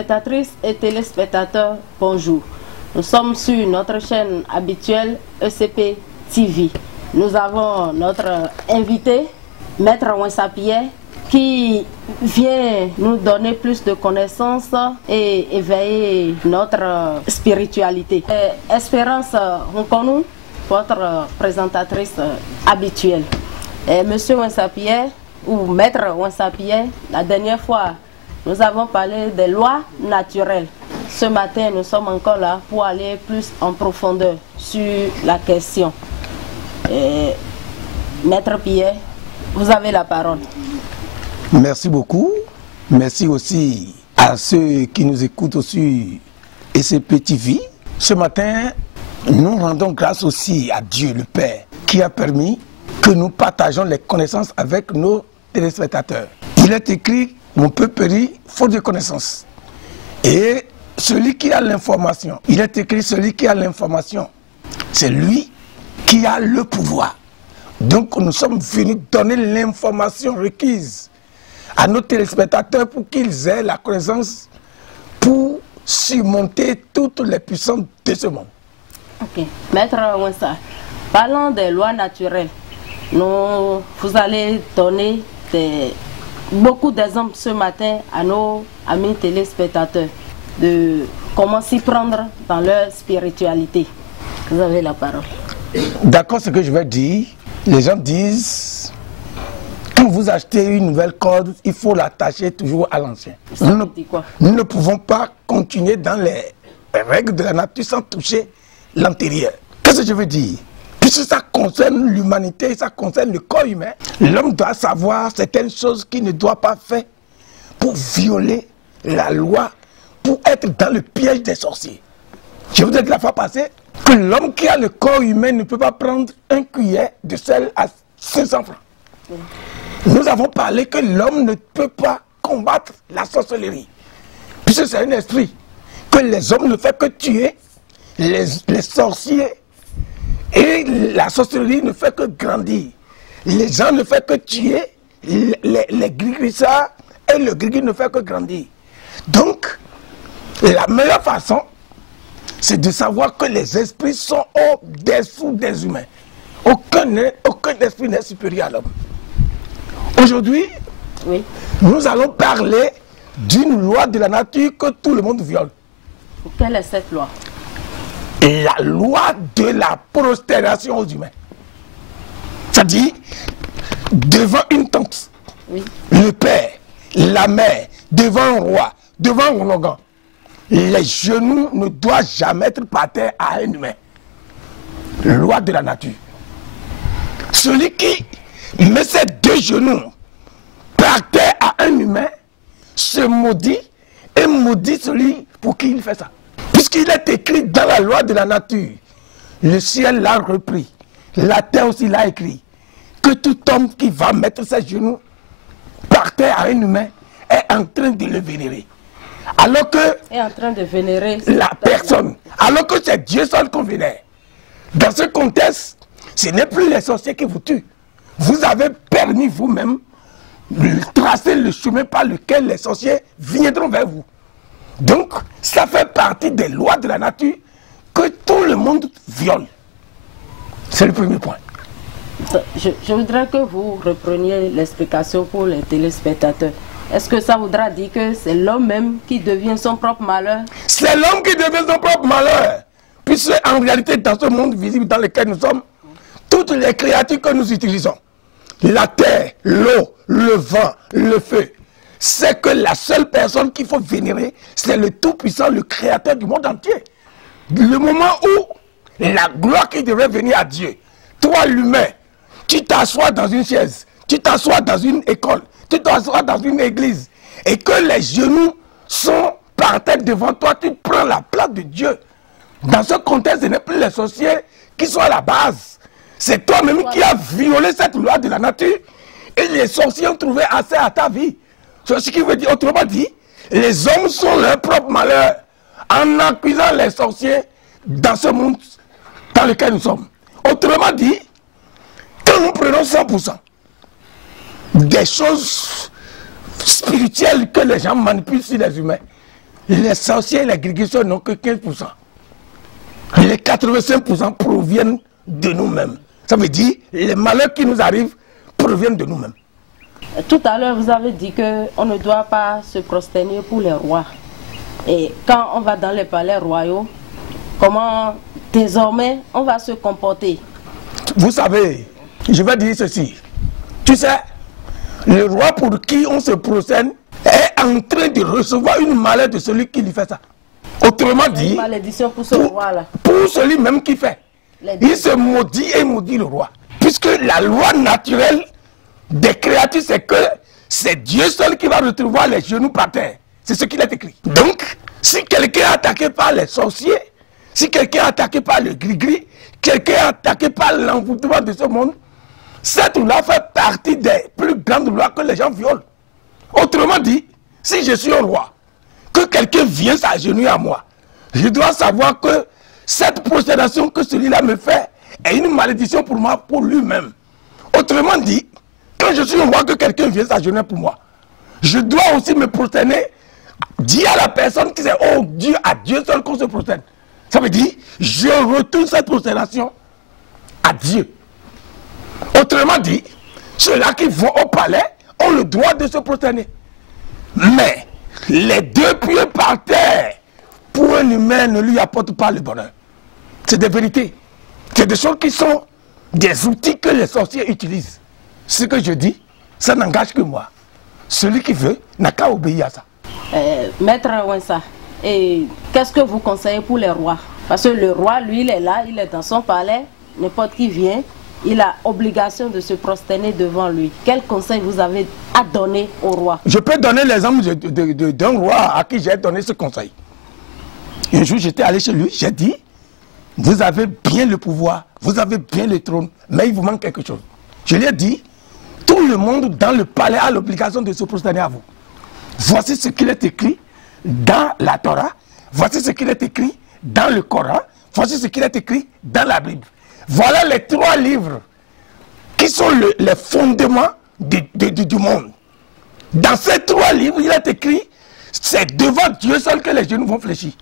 téléspectatrices et téléspectateurs, bonjour. Nous sommes sur notre chaîne habituelle ECP TV. Nous avons notre invité, Maître Wensa-Pierre, qui vient nous donner plus de connaissances et éveiller notre spiritualité. Espérance Nkonou, votre présentatrice habituelle. Monsieur Wensa-Pierre, ou Maître Wensa-Pierre, la dernière fois, nous avons parlé des lois naturelles. Ce matin, nous sommes encore là pour aller plus en profondeur sur la question. Maître Pierre, vous avez la parole. Merci beaucoup. Merci aussi à ceux qui nous écoutent aussi ECP TV. Ce matin, nous rendons grâce aussi à Dieu le Père qui a permis que nous partageons les connaissances avec nos téléspectateurs. Il est écrit: mon peuple périt faute de connaissances. Et celui qui a l'information, il est écrit: celui qui a l'information, c'est lui qui a le pouvoir. Donc nous sommes venus donner l'information requise à nos téléspectateurs pour qu'ils aient la connaissance pour surmonter toutes les puissances de ce monde. Ok. Maître Wensa, parlons des lois naturelles. Vous allez donner beaucoup d'exemples ce matin à nos amis téléspectateurs de comment s'y prendre dans leur spiritualité. Vous avez la parole. D'accord, ce que je vais dire, les gens disent, quand vous achetez une nouvelle corde, il faut l'attacher toujours à l'ancien. Nous ne pouvons pas continuer dans les règles de la nature sans toucher l'antérieur. Qu'est-ce que je veux dire? Puisque ça concerne l'humanité, ça concerne le corps humain, l'homme doit savoir certaines choses qu'il ne doit pas faire pour violer la loi, pour être dans le piège des sorciers. Je vous ai dit la fois passée que l'homme qui a le corps humain ne peut pas prendre un cuillère de sel à 500 francs. Nous avons parlé que l'homme ne peut pas combattre la sorcellerie, puisque c'est un esprit, que les hommes ne font que tuer les sorciers. Et la sorcellerie ne fait que grandir. Les gens ne font que tuer les gris-grissards et le gris ne fait que grandir. Donc, la meilleure façon, c'est de savoir que les esprits sont au-dessous des humains. Aucun esprit n'est supérieur à l'homme. Aujourd'hui, oui, nous allons parler d'une loi de la nature que tout le monde viole. Quelle est cette loi? La loi de la prosternation aux humains. C'est-à-dire, devant une tante, oui, le père, la mère, devant un roi, devant un onogan, les genoux ne doivent jamais être par terre à un humain. Loi de la nature. Celui qui met ses deux genoux par terre à un humain se maudit et maudit celui pour qui il fait ça. Puisqu'il est écrit dans la loi de la nature, le ciel l'a repris, la terre aussi l'a écrit, que tout homme qui va mettre ses genoux par terre à un humain est en train de le vénérer. Alors que est en train de vénérer la personne, alors que c'est Dieu seul qu'on vénère. Dans ce contexte, ce n'est plus les sorciers qui vous tuent. Vous avez permis vous-même de tracer le chemin par lequel les sorciers viendront vers vous. Donc, ça fait partie des lois de la nature que tout le monde viole. C'est le premier point. Je voudrais que vous repreniez l'explication pour les téléspectateurs. Est-ce que ça voudra dire que c'est l'homme même qui devient son propre malheur? C'est l'homme qui devient son propre malheur. Puisque en réalité, dans ce monde visible dans lequel nous sommes, toutes les créatures que nous utilisons, la terre, l'eau, le vent, le feu, c'est que la seule personne qu'il faut vénérer, c'est le Tout-Puissant, le Créateur du monde entier. Le moment où la gloire qui devrait venir à Dieu, toi l'humain, tu t'assois dans une chaise, tu t'assois dans une école, tu t'assois dans une église, et que les genoux sont par terre devant toi, tu prends la place de Dieu. Dans ce contexte, ce n'est plus les sorciers qui sont à la base. C'est toi-même qui as violé cette loi de la nature, et les sorciers ont trouvé assez à ta vie. Ce qui veut dire, autrement dit, les hommes sont leur propre malheur en accusant les sorciers dans ce monde dans lequel nous sommes. Autrement dit, quand nous prenons 100% des choses spirituelles que les gens manipulent sur les humains, les sorciers et les grégriseurs n'ont que 15%. Les 85% proviennent de nous-mêmes. Ça veut dire les malheurs qui nous arrivent proviennent de nous-mêmes. Tout à l'heure, vous avez dit qu'on ne doit pas se prosterner pour les rois. Et quand on va dans les palais royaux, comment désormais on va se comporter? Vous savez, je vais dire ceci. Tu sais, le roi pour qui on se prosterne est en train de recevoir une malheur de celui qui lui fait ça. Autrement dit, une malédiction pour ce roi-là. Pour celui même qui fait. Il se maudit et maudit le roi. Puisque la loi naturelle des créatures, c'est que c'est Dieu seul qui va retrouver les genoux par terre. C'est ce qu'il est écrit. Donc, si quelqu'un est attaqué par les sorciers, si quelqu'un est attaqué par le gris-gris, quelqu'un est attaqué par l'envoûtement de ce monde, cette loi fait partie des plus grandes lois que les gens violent. Autrement dit, si je suis un roi, que quelqu'un vient s'agenouiller à moi, je dois savoir que cette prosternation que celui-là me fait est une malédiction pour moi, pour lui-même. Autrement dit, quand je suis un roi, que quelqu'un vient s'agenouiller pour moi, je dois aussi me prosterner, dire à la personne qui c'est oh Dieu, à Dieu seul qu'on se prosterne. Ça veut dire, je retourne cette prosternation à Dieu. Autrement dit, ceux-là qui vont au palais ont le droit de se prosterner. Mais les deux pieds par terre, pour un humain, ne lui apportent pas le bonheur. C'est des vérités. C'est des choses qui sont des outils que les sorciers utilisent. Ce que je dis, ça n'engage que moi. Celui qui veut n'a qu'à obéir à ça. Maître Wensa, qu'est-ce que vous conseillez pour les rois? Parce que le roi, lui, il est là, il est dans son palais, n'importe qui vient, il a obligation de se prosterner devant lui. Quel conseil vous avez à donner au roi? Je peux donner l'exemple d'un roi à qui j'ai donné ce conseil. Un jour, j'étais allé chez lui, j'ai dit, vous avez bien le pouvoir, vous avez bien le trône, mais il vous manque quelque chose. Je lui ai dit, tout le monde dans le palais a l'obligation de se prosterner à vous. Voici ce qu'il est écrit dans la Torah, voici ce qu'il est écrit dans le Coran, voici ce qu'il est écrit dans la Bible. Voilà les 3 livres qui sont les fondements du monde. Dans ces 3 livres, il est écrit, c'est devant Dieu seul que les genoux vont fléchir.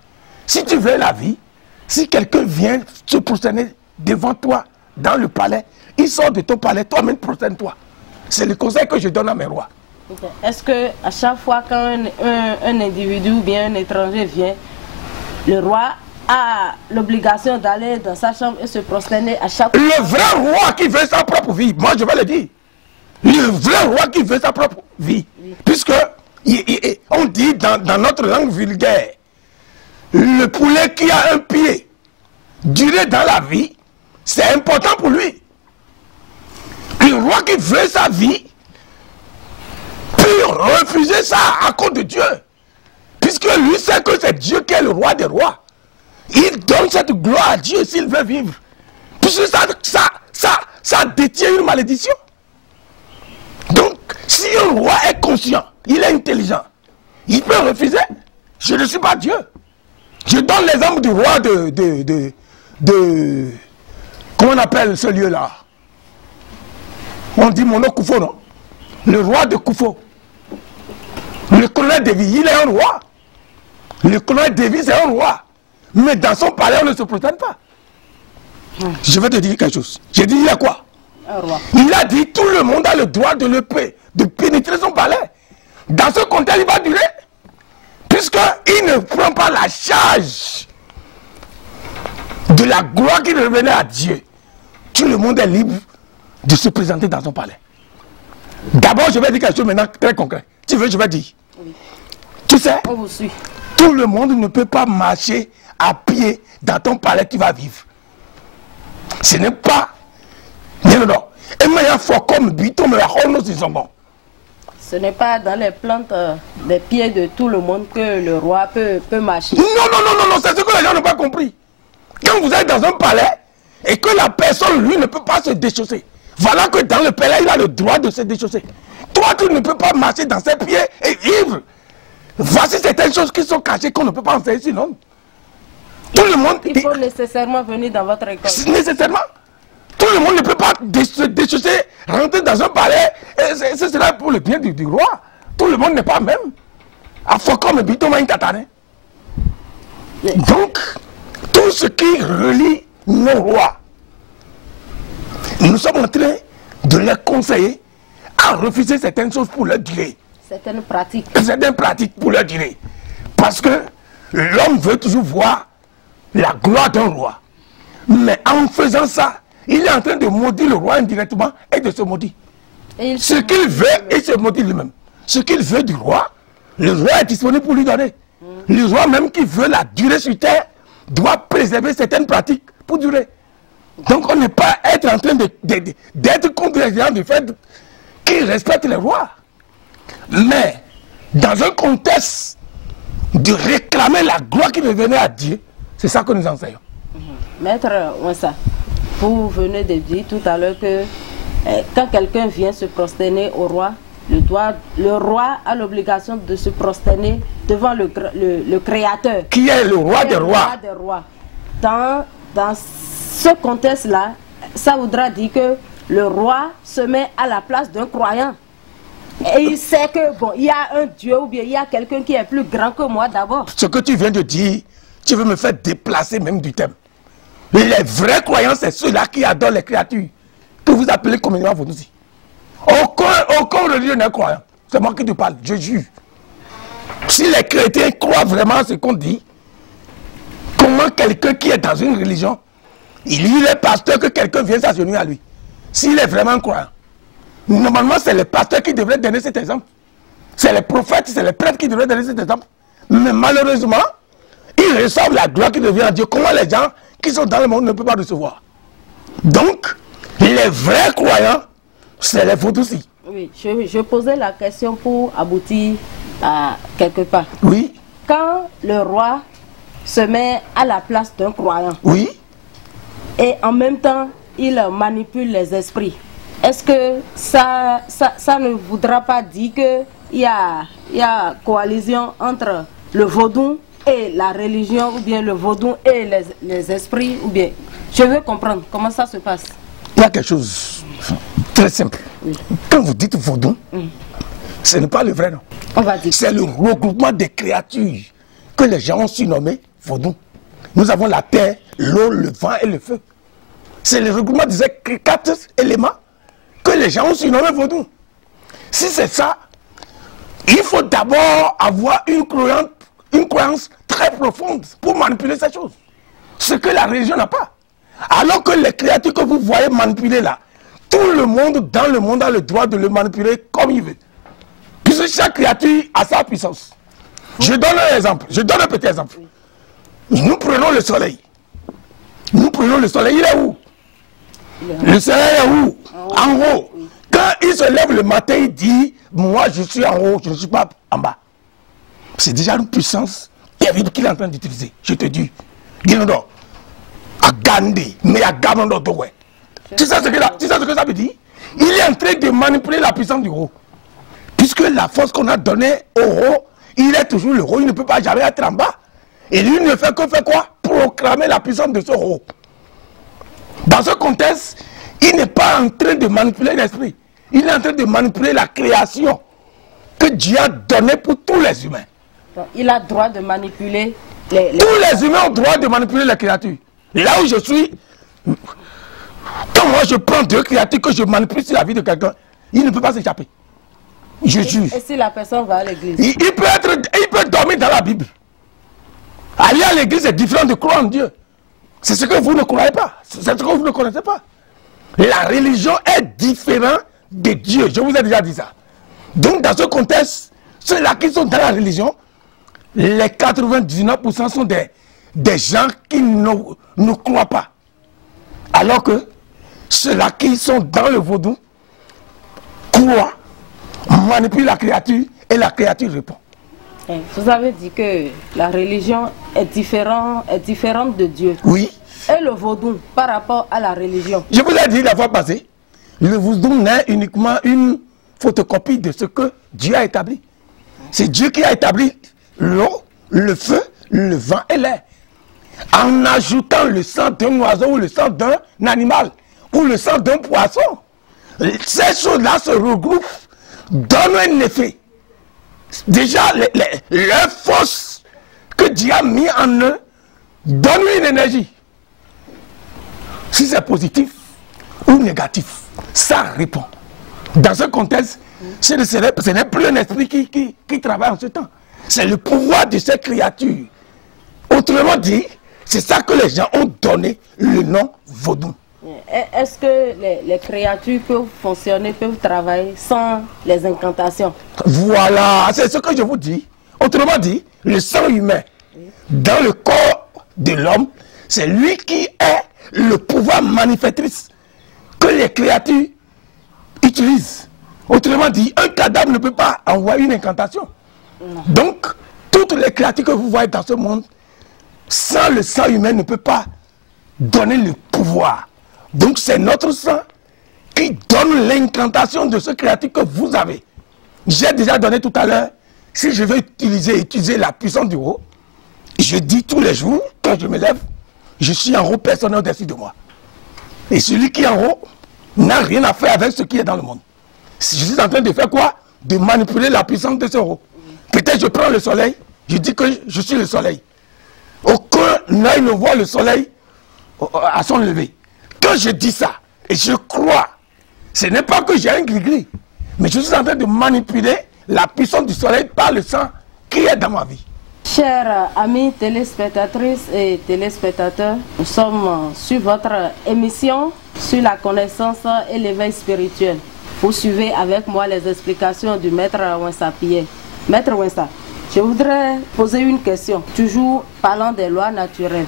Si tu veux la vie, si quelqu'un vient se prosterner devant toi dans le palais, il sort de ton palais, toi-même prosterne-toi. C'est le conseil que je donne à mes rois. Okay. Est-ce qu'à chaque fois qu'un individu ou bien un étranger vient, le roi a l'obligation d'aller dans sa chambre et se prosterner à chaque fois? Le vrai roi qui veut sa propre vie, moi je vais le dire. Le vrai roi qui veut sa propre vie. Oui. Puisque on dit dans notre langue vulgaire, le poulet qui a un pied, durer dans la vie, c'est important pour lui. Le roi qui veut sa vie peut refuser ça à cause de Dieu. Puisque lui sait que c'est Dieu qui est le roi des rois. Il donne cette gloire à Dieu s'il veut vivre. Puisque ça détient une malédiction. Donc, si un roi est conscient, il est intelligent, il peut refuser. Je ne suis pas Dieu. Je donne l'exemple du roi comment on appelle ce lieu-là? On dit Mono Koufo, non? Le roi de Koufo. Le colonel Devi, il est un roi. Le colonel Devi, c'est un roi. Mais dans son palais, on ne se prosterne pas. Je vais te dire quelque chose. J'ai dit, il y a quoi? Un roi. Il a dit, tout le monde a le droit de pénétrer son palais. Dans ce contexte, il va durer. Puisqu'il ne prend pas la charge de la gloire qui revenait à Dieu. Tout le monde est libre de se présenter dans son palais. D'abord, je vais dire quelque chose maintenant très concret. Tu veux, je vais dire. Oui. Tu sais, on vous suit. Tout le monde ne peut pas marcher à pied dans ton palais, tu vas vivre. Ce n'est pas... Non. Et mais il y a fort comme buton, mais ce n'est pas dans les plantes des pieds de tout le monde que le roi peut marcher. Non, c'est ce que les gens n'ont pas compris. Quand vous êtes dans un palais et que la personne, lui, ne peut pas se déchausser, voilà que dans le palais, il a le droit de se déchausser. Toi, tu ne peux pas marcher dans ses pieds et vivre. Voici certaines choses qui sont cachées qu'on ne peut pas enseigner sinon. Tout le monde... Il faut nécessairement venir dans votre école. Nécessairement. Tout le monde ne peut pas se déchausser, rentrer dans un palais. Ce sera pour le bien du roi. Tout le monde n'est pas même. À Fokon, mais Bito, Tatane. Donc, tout ce qui relie nos rois, nous sommes en train de les conseiller à refuser certaines choses pour leur durée. Certaines pratiques. Certaines pratiques pour leur durée. Parce que l'homme veut toujours voir la gloire d'un roi. Mais en faisant ça, il est en train de maudire le roi indirectement et de se maudire. Ce qu'il veut, il se maudit lui-même. Ce qu'il veut du roi, le roi est disponible pour lui donner. Le roi même qui veut la durée sur terre doit préserver certaines pratiques pour durer. Donc on n'est pas être en train d'être contre les gens du fait qu'ils respectent les rois. Mais dans un contexte de réclamer la gloire qui revenait à Dieu, c'est ça que nous enseignons. Maître Ouensa, vous venez de dire tout à l'heure que quand quelqu'un vient se prosterner au roi, le roi a l'obligation de se prosterner devant le Créateur. Qui est le roi des rois. Dans ce contexte-là, ça voudra dire que le roi se met à la place d'un croyant. Et il sait que, bon, il y a un Dieu ou bien il y a quelqu'un qui est plus grand que moi d'abord. Ce que tu viens de dire, tu veux me faire déplacer même du thème. Les vrais croyants, c'est ceux-là qui adorent les créatures, que vous appelez communément vous aussi. Aucun religieux n'est croyant. C'est moi qui te parle, je jure. Si les chrétiens croient vraiment à ce qu'on dit, comment quelqu'un qui est dans une religion, il est pasteur que quelqu'un vient s'agenouiller à lui? S'il est vraiment croyant. Normalement, c'est les pasteurs qui devraient donner cet exemple. C'est les prophètes, c'est les prêtres qui devraient donner cet exemple. Mais malheureusement, ils reçoivent la gloire qui devient à Dieu. Comment les gens qui sont dans le monde ne peuvent pas recevoir? Donc, les vrais croyants, c'est les faux aussi. Oui, je posais la question pour aboutir à quelque part. Oui. Quand le roi se met à la place d'un croyant, oui, et en même temps, il manipule les esprits, est-ce que ça ne voudra pas dire qu'il y a coalition entre le vaudou et la religion, ou bien le vaudou et les esprits, ou bien... Je veux comprendre comment ça se passe. Il y a quelque chose très simple. Oui. Quand vous dites vaudou, ce n'est pas le vrai nom. On va dire. C'est le regroupement des créatures que les gens ont surnommé vaudou. Nous avons la terre, l'eau, le vent et le feu. C'est le regroupement de ces 4 éléments que les gens ont surnommé vaudou. Si c'est ça, il faut d'abord avoir une croyance très profonde pour manipuler ces choses. Ce que la religion n'a pas. Alors que les créatures que vous voyez manipuler là, tout le monde dans le monde a le droit de le manipuler comme il veut. Puisque chaque créature a sa puissance. Je donne un exemple, je donne un petit exemple. Nous prenons le soleil. Nous prenons le soleil, il est où? Le soleil est où? En haut. Quand il se lève le matin, il dit, moi je suis en haut, je ne suis pas en bas. C'est déjà une puissance terrible qu'il est en train d'utiliser. Je te dis. Dis-nous à Gandhi, mais à Gamando Dowé. Tu sais ce que ça veut dire? Il est en train de manipuler la puissance du haut. Puisque la force qu'on a donnée au haut, il est toujours le haut, il ne peut pas jamais être en bas. Et lui ne fait que faire quoi? Proclamer la puissance de ce haut. Dans ce contexte, il n'est pas en train de manipuler l'esprit. Il est en train de manipuler la création que Dieu a donnée pour tous les humains. Donc, il a le droit de manipuler tous les humains ont le droit de manipuler les créatures. Là où je suis, quand moi je prends 2 créatures que je manipule sur la vie de quelqu'un, il ne peut pas s'échapper. Je jure. Et si la personne va à l'église? Il peut dormir dans la Bible. Aller à l'église est différent de croire en Dieu. C'est ce que vous ne croyez pas. C'est ce que vous ne connaissez pas. La religion est différente de Dieu. Je vous ai déjà dit ça. Donc dans ce contexte, ceux-là qui sont dans la religion, les 99% sont des gens qui ne croient pas. Alors que ceux-là qui sont dans le vaudou croient, manipulent la créature et la créature répond. Vous avez dit que la religion est différente de Dieu. Oui. Et le vaudou par rapport à la religion? Je vous ai dit la fois passée, le vaudou n'est uniquement une photocopie de ce que Dieu a établi. C'est Dieu qui a établi l'eau, le feu, le vent et l'air. En ajoutant le sang d'un oiseau ou le sang d'un animal ou le sang d'un poisson. Ces choses-là se regroupent, donnent un effet. Déjà, les forces que Dieu a mis en eux donne-lui une énergie. Si c'est positif ou négatif, ça répond. Dans ce contexte, ce n'est plus un esprit qui travaille en ce temps. C'est le pouvoir de ces créatures. Autrement dit, c'est ça que les gens ont donné le nom vaudou. Est-ce que les créatures peuvent fonctionner, peuvent travailler sans les incantations? Voilà, c'est ce que je vous dis. Autrement dit, le sang humain, dans le corps de l'homme, c'est lui qui est le pouvoir manifesteur que les créatures utilisent. Autrement dit, un cadavre ne peut pas envoyer une incantation. Non. Donc, toutes les créatures que vous voyez dans ce monde, sans le sang humain, ne peut pas donner le pouvoir. Donc, c'est notre sang qui donne l'incantation de ce créature que vous avez. J'ai déjà donné tout à l'heure, si je veux utiliser la puissance du haut, je dis tous les jours, quand je me lève, je suis en haut, personne au-dessus de moi. Et celui qui est en haut n'a rien à faire avec ce qui est dans le monde. Je suis en train de faire quoi? De manipuler la puissance de ce haut. Peut-être je prends le soleil, je dis que je suis le soleil. Aucun œil ne voit le soleil à son lever. Quand je dis ça, et je crois, ce n'est pas que j'ai un gris-gris, mais je suis en train de manipuler la puissance du soleil par le sang qui est dans ma vie. Chers amis téléspectatrices et téléspectateurs, nous sommes sur votre émission sur la connaissance et l'éveil spirituel. Vous suivez avec moi les explications du maître Wensa Pierre. Maître Wensa, je voudrais poser une question, toujours parlant des lois naturelles.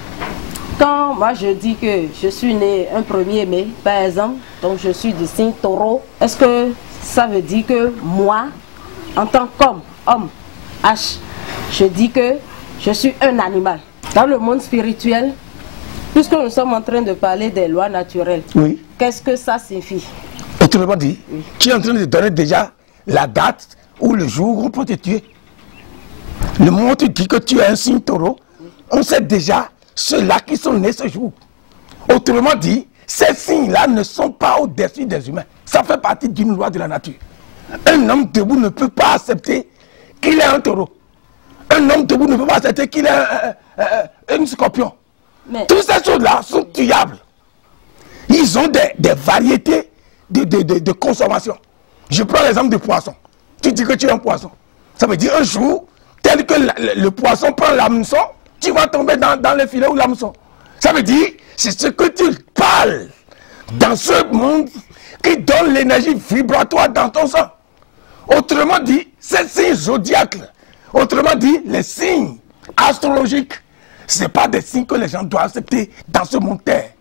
Quand moi je dis que je suis né un 1er mai, par exemple, donc je suis du signe taureau, est-ce que ça veut dire que moi, en tant qu'homme, H, je dis que je suis un animal? Dans le monde spirituel, puisque nous sommes en train de parler des lois naturelles, oui. Qu'est-ce que ça signifie? Autrement dit, oui. Tu es en train de donner déjà la date ou le jour où on peut te tuer. Le moment où tu dis que tu es un signe taureau, oui. On sait déjà ceux-là qui sont nés ce jour. Autrement dit, ces signes-là ne sont pas au-dessus des humains. Ça fait partie d'une loi de la nature. Un homme debout ne peut pas accepter qu'il est un taureau. Un homme debout ne peut pas accepter qu'il est un scorpion. Mais... Toutes ces choses-là sont tuables. Ils ont des variétés de consommation. Je prends l'exemple du poisson. Tu dis que tu es un poisson. Ça veut dire un jour, tel que le poisson prend l'hameçon, tu vas tomber dans le filet ou l'hameçon. Ça veut dire, c'est ce que tu parles dans ce monde qui donne l'énergie vibratoire dans ton sang. Autrement dit, ces signes zodiaques, autrement dit, les signes astrologiques, ce n'est pas des signes que les gens doivent accepter dans ce monde terre.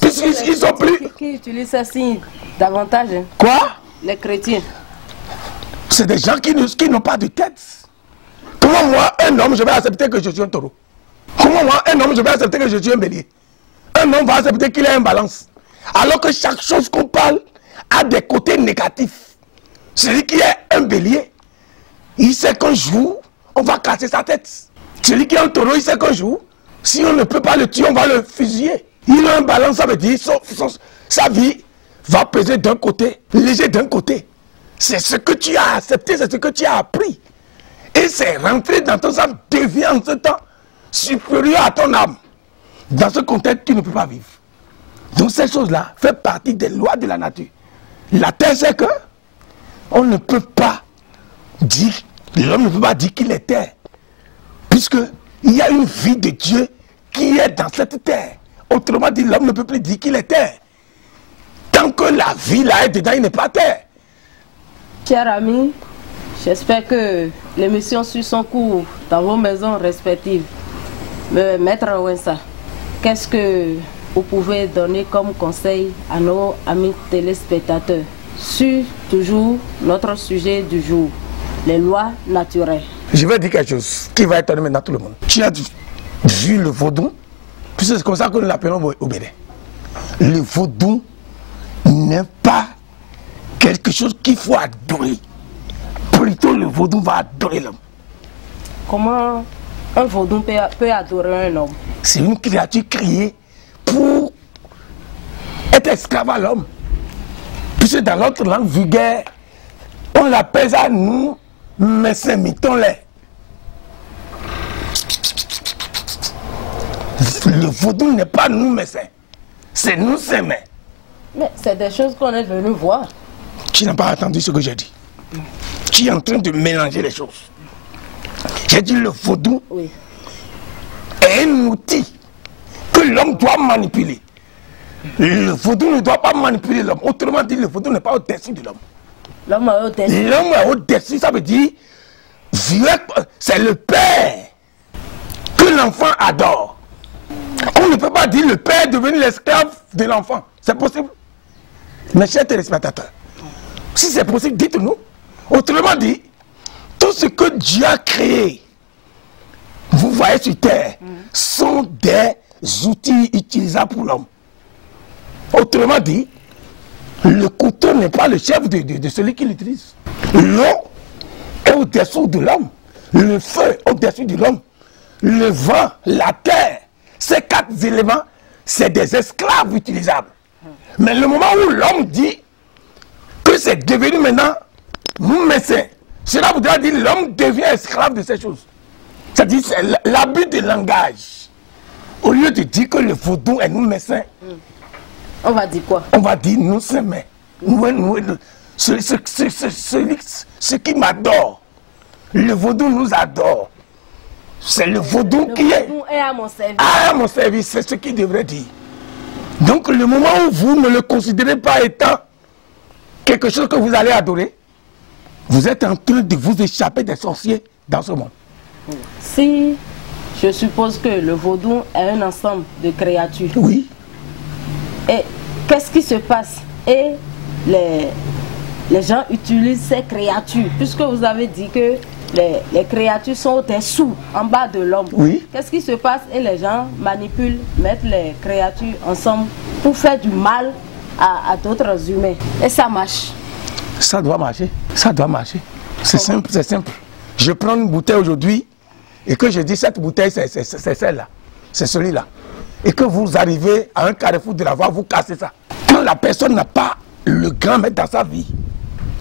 Puisqu'ils sont plus... Qui utilisent ces signes davantage? Hein? Quoi? Les chrétiens. C'est des gens qui n'ont pas de tête. Comment moi, un homme, je vais accepter que je suis un taureau? Comment moi, un homme, je vais accepter que je suis un bélier? Un homme va accepter qu'il est un balance. Alors que chaque chose qu'on parle a des côtés négatifs. Celui qui est un bélier, il sait qu'un jour, on va casser sa tête. Celui qui est un taureau, il sait qu'un jour, si on ne peut pas le tuer, on va le fusiller. Il a un balance, ça veut dire sa vie va peser d'un côté, léger d'un côté. C'est ce que tu as accepté, c'est ce que tu as appris. Et c'est rentré dans ton âme, devient en ce temps supérieur à ton âme. Dans ce contexte, tu ne peux pas vivre. Donc ces choses-là font partie des lois de la nature. La terre, c'est que on ne peut pas dire, l'homme ne peut pas dire qu'il est terre. Puisqu'il y a une vie de Dieu qui est dans cette terre. Autrement dit, l'homme ne peut plus dire qu'il est terre. Tant que la vie là est dedans, il n'est pas terre. Chers amis, j'espère que l'émission suit son cours dans vos maisons respectives. Maître Wensa, qu'est-ce que vous pouvez donner comme conseil à nos amis téléspectateurs sur toujours notre sujet du jour, les lois naturelles? Je vais dire quelque chose qui va étonner maintenant tout le monde. Tu as vu le vaudou, puisque c'est comme ça que nous l'appelons au Bénin. Le vaudou n'est pas quelque chose qu'il faut adorer. Plutôt le vaudou va adorer l'homme. Comment un vaudou peut adorer un homme? C'est une créature créée pour être esclave à l'homme. Puisque dans notre langue vulgaire, on l'appelle ça nous, mais c'est mitons-les. Le vaudou n'est pas nous médecins. C'est nous médecins. Mais c'est des choses qu'on est venu voir. Tu n'as pas entendu ce que j'ai dit. Tu es en train de mélanger les choses. J'ai dit le vaudou est un outil que l'homme doit manipuler. Le vaudou ne doit pas manipuler l'homme. Autrement dit, le vaudou n'est pas au-dessus de l'homme. L'homme est au-dessus. L'homme est au-dessus, ça veut dire, c'est le père que l'enfant adore. On ne peut pas dire le père est devenu l'esclave de l'enfant. C'est possible? Mes chers téléspectateurs, si c'est possible, dites-nous. Autrement dit, tout ce que Dieu a créé, vous voyez sur terre, sont des outils utilisables pour l'homme. Autrement dit, le couteau n'est pas le chef de celui qui l'utilise. L'eau est au-dessous de l'homme. Le feu est au-dessus de l'homme. Le vent, la terre, ces 4 éléments, c'est des esclaves utilisables. Mais le moment où l'homme dit que c'est devenu maintenant nous médecins, cela voudra dire que l'homme devient esclave de ces choses. C'est-à-dire c'est l'abus de langage. Au lieu de dire que le vaudou est nous médecins, on va dire quoi? On va dire nous sommes. Ceux qui m'adorent, le vaudou nous adore. C'est le vaudou qui est à mon service. À mon service, c'est ce qu'il devrait dire. Donc le moment où vous ne le considérez pas étant quelque chose que vous allez adorer, vous êtes en train de vous échapper des sorciers dans ce monde. Si je suppose que le vaudou est un ensemble de créatures. Oui. Et qu'est-ce qui se passe? Et les gens utilisent ces créatures, puisque vous avez dit que les créatures sont au-dessous, en bas de l'homme. Oui. Qu'est-ce qui se passe? Et les gens manipulent, mettent les créatures ensemble pour faire du mal à d'autres humains. Et ça marche. Ça doit marcher. Ça doit marcher. C'est simple, c'est simple. Je prends une bouteille aujourd'hui et que je dis cette bouteille, c'est celle-là. C'est celui-là. Et que vous arrivez à un carrefour de la voie, vous cassez ça. Quand la personne n'a pas le grand maître dans sa vie,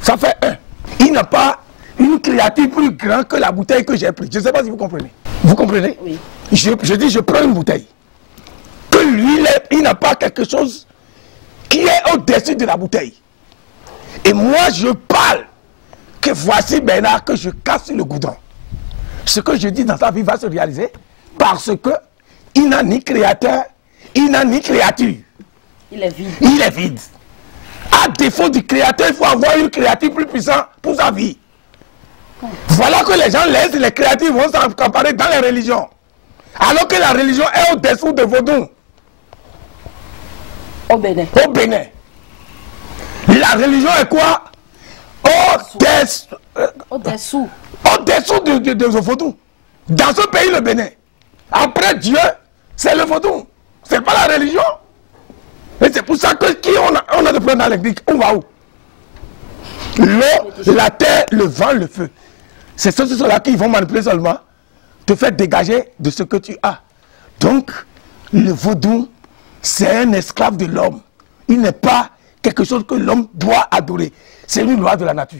ça fait un. Il n'a pas une créature plus grande que la bouteille que j'ai prise. Je ne sais pas si vous comprenez. Vous comprenez? Oui. Je dis, je prends une bouteille. Que lui, il n'a pas quelque chose qui est au-dessus de la bouteille. Et moi, je parle que voici Bernard que je casse le goudron. Ce que je dis dans sa vie va se réaliser parce que il n'a ni créateur, il n'a ni créature. Il est vide. Il est vide. À défaut du créateur, il faut avoir une créature plus puissante pour sa vie. Voilà que les gens laissent les créatures vont s'accaparer dans les religions. Alors que la religion est au-dessous de vaudou. Au Bénin. Au Bénin. La religion est quoi? Au-dessous. Au-dessous de vaudou. Dans ce pays, le Bénin. Après Dieu, c'est le vaudou. C'est pas la religion. Et c'est pour ça que on a de prendre dans l'église. On va où? L'eau, la terre, le vent, le feu. C'est ceux-là qui vont manipuler seulement, te faire dégager de ce que tu as. Donc, le vaudou, c'est un esclave de l'homme. Il n'est pas quelque chose que l'homme doit adorer. C'est une loi de la nature.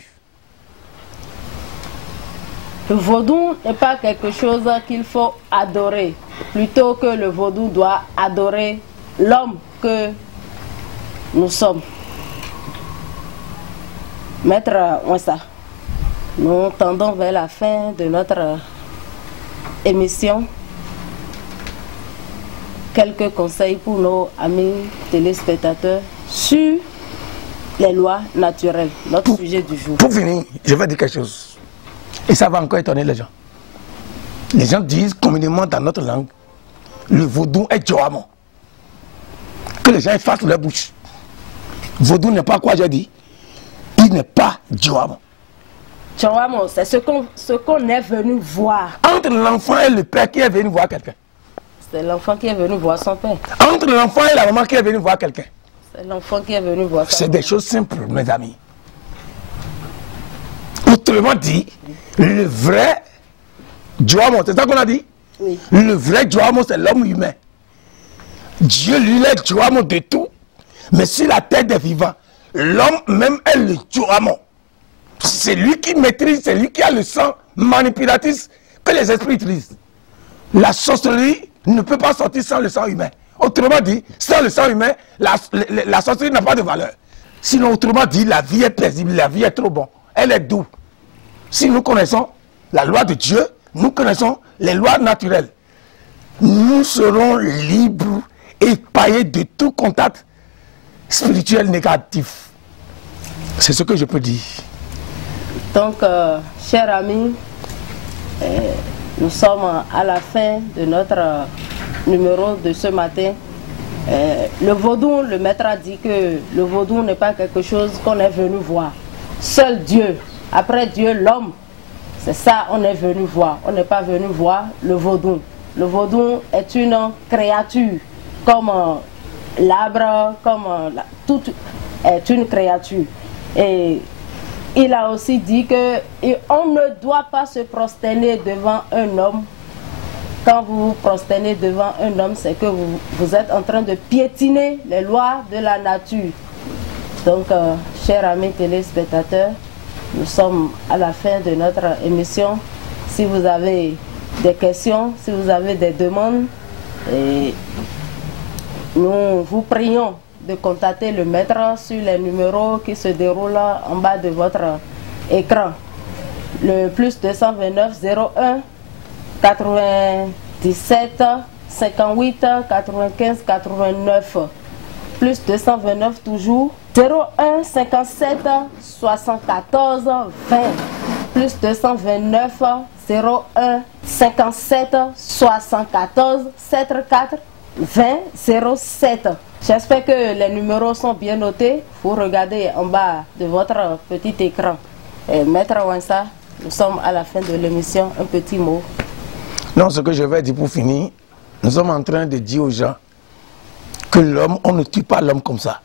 Le vaudou n'est pas quelque chose qu'il faut adorer. Plutôt que le vaudou doit adorer l'homme que nous sommes. Maître Ouensa, nous tendons vers la fin de notre émission. Quelques conseils pour nos amis téléspectateurs sur les lois naturelles, notre sujet du jour. Pour finir, je vais dire quelque chose. Et ça va encore étonner les gens. Les gens disent communément dans notre langue, le vaudou est Djoamo. Que les gens effacent leur bouche. Vaudou n'est pas quoi j'ai dit. Il n'est pas Djoamo. Djoamo, c'est ce qu'on est venu voir. Entre l'enfant et le père qui est venu voir quelqu'un. C'est l'enfant qui est venu voir son père. Entre l'enfant et la maman qui est venu voir quelqu'un. C'est l'enfant qui est venu voir son père. C'est des choses simples, mes amis. Autrement dit, le vrai Djoamo, c'est ça qu'on a dit? Oui. Le vrai Djoamo, c'est l'homme humain. Dieu, lui, est Djoamo de tout. Mais sur la terre des vivants, l'homme même est le Djoamo. C'est lui qui maîtrise, c'est lui qui a le sang manipulatif que les esprits utilisent. La sorcellerie ne peut pas sortir sans le sang humain. Autrement dit, sans le sang humain, la sorcellerie n'a pas de valeur. Sinon, autrement dit, la vie est paisible, la vie est trop bonne. Elle est douce. Si nous connaissons la loi de Dieu, nous connaissons les lois naturelles. Nous serons libres et paillés de tout contact spirituel négatif. C'est ce que je peux dire. Donc, chers amis, nous sommes à la fin de notre numéro de ce matin. Le vaudou, le maître a dit que le vaudou n'est pas quelque chose qu'on est venu voir. Seul Dieu, après Dieu, l'homme, c'est ça on est venu voir. On n'est pas venu voir le vaudou. Le vaudou est une créature, comme l'arbre, comme tout est une créature. Et il a aussi dit que on ne doit pas se prosterner devant un homme. Quand vous vous prosternez devant un homme, c'est que vous êtes en train de piétiner les lois de la nature. Donc, chers amis téléspectateurs, nous sommes à la fin de notre émission. Si vous avez des questions, si vous avez des demandes, nous vous prions de contacter le maître sur les numéros qui se déroulent en bas de votre écran. Le plus 229 01 97 58 95 89. Plus 229 toujours. 01 57 74 20. Plus 229 01 57 74 74 20 07. J'espère que les numéros sont bien notés. Vous regardez en bas de votre petit écran. Maître Wansa, nous sommes à la fin de l'émission. Un petit mot. Non, ce que je vais dire pour finir, nous sommes en train de dire aux gens que l'homme, on ne tue pas l'homme comme ça.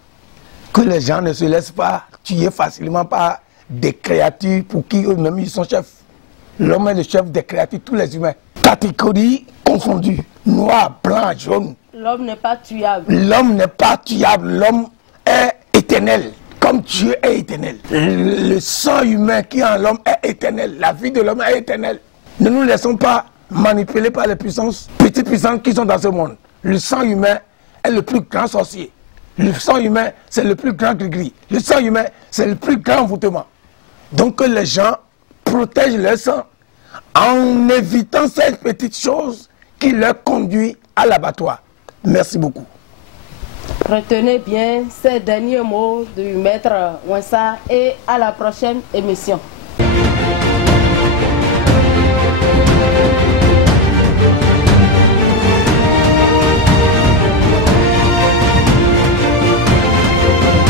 Que les gens ne se laissent pas tuer facilement par des créatures pour qui eux-mêmes ils sont chefs. L'homme est le chef des créatures, tous les humains. Catégories confondues, noir, blanc, jaune. L'homme n'est pas tuable. L'homme n'est pas tuable, l'homme est éternel, comme Dieu est éternel. Le sang humain qui est en l'homme est éternel, la vie de l'homme est éternelle. Ne nous laissons pas manipuler par les puissances, petites puissances qui sont dans ce monde. Le sang humain est le plus grand sorcier. Le sang humain, c'est le plus grand gris-gris. Le sang humain, c'est le plus grand envoûtement. Donc que les gens protègent leur sang en évitant ces petites choses qui leur conduisent à l'abattoir. Merci beaucoup. Retenez bien ces derniers mots du maître Wansa et à la prochaine émission.